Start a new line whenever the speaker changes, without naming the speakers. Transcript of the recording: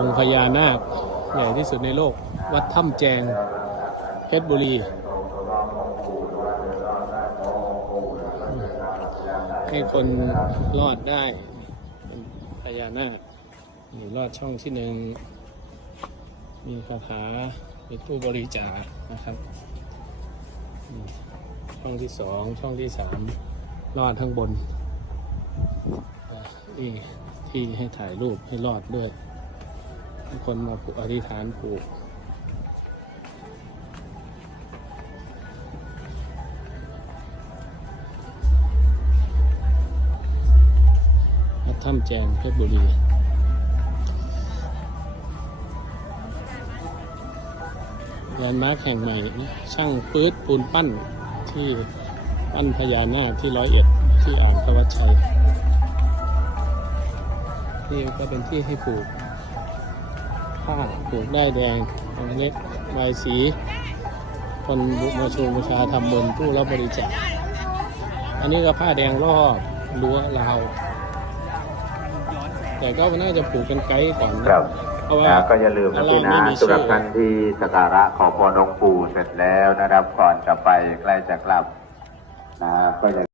องค์พญานาคใหญ่ที่สุดในโลก วัดถ้ำแจงเพชรบุรี ให้คนรอดได้พญานาคนี่รอดช่องที่หนึ่งมีคาถามีตู้บริจาคนะครับ ช่องที่สองช่องที่สามรอดข้างบนนี่ที่ให้ถ่ายรูปให้รอดด้วย คนมาอธิษฐานผูกวัดถ้ำแจงเพชรบุรีแลนด์มาร์คแห่งใหม่นะช่างปื๊ดปูนปั้นที่ปั้นพญานาคที่ร้อยเอ็ดที่อ่างพระวัดชัย นี่ก็เป็นที่ให้ปลูก ผ้าปลูกได้ายแดงอันเล็กใบายสี คนบุมาชูบูชาทำบุญผู้รับบริจาค อันนี้ก็ผ้าแดงรอบรั้วราวแต่ก็น่าจะปลูกเป็นไกด์ก่อนนะครับเพราะว่า
นะก็อย่าลืมนะพี่
เรา
นะ
ไม่มี
สำหรับ
ชื่อ
ท่านที่สักการะขอพรองค์ปู่เสร็จแล้วนะครับก่อนจะไปใกล้จะกลับนะก็อย่า